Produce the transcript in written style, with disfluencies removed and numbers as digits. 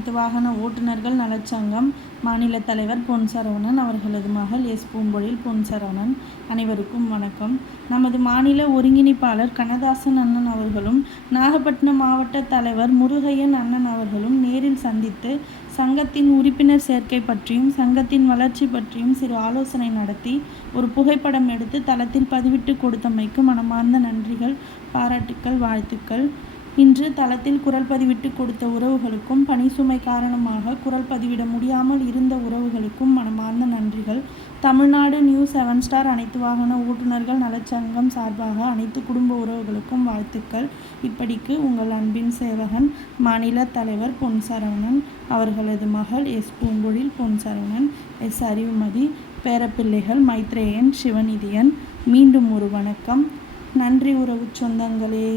அனைத்து வாகன ஓட்டுநர்கள் நலச்சங்கம் மாநில தலைவர் பொன் சரவணன், அவர்களது மகள் எஸ். பூம்பொழில் பொன் சரவணன். அனைவருக்கும் வணக்கம். நமது மாநில ஒருங்கிணைப்பாளர் கண்ணதாசன் அண்ணன் அவர்களும், நாகப்பட்டினம் மாவட்ட தலைவர் முருகையன் அண்ணன் அவர்களும் நேரில் சந்தித்து சங்கத்தின் உறுப்பினர் சேர்க்கை பற்றியும் சங்கத்தின் வளர்ச்சி பற்றியும் சிறு ஆலோசனை நடத்தி ஒரு புகைப்படம் எடுத்து தளத்தில் பதிவிட்டு கொடுத்தமைக்கு மனமார்ந்த நன்றிகள், பாராட்டுக்கள், வாழ்த்துக்கள். இன்று தளத்தில் குரல் பதிவிட்டு கொடுத்த உறவுகளுக்கும், பணி சுமை காரணமாக குரல் பதிவிட முடியாமல் இருந்த உறவுகளுக்கும் மனமார்ந்த நன்றிகள். தமிழ்நாடு நியூஸ் 7 ஸ்டார் அனைத்து வாகன ஓட்டுநர்கள் நலச்சங்கம் சார்பாக அனைத்து குடும்ப உறவுகளுக்கும் வாழ்த்துக்கள். இப்படிக்கு உங்கள் அன்பின் சேவகன், மாநில தலைவர் பொன் சரவணன், அவர்களது மகள் எஸ். பூம்பொழில் பொன் சரவணன், எஸ். அறிவுமதி, பேரப்பிள்ளைகள் மைத்ரேயன், சிவநிதியன். மீண்டும் ஒரு வணக்கம். நன்றி உறவு சொந்தங்களே.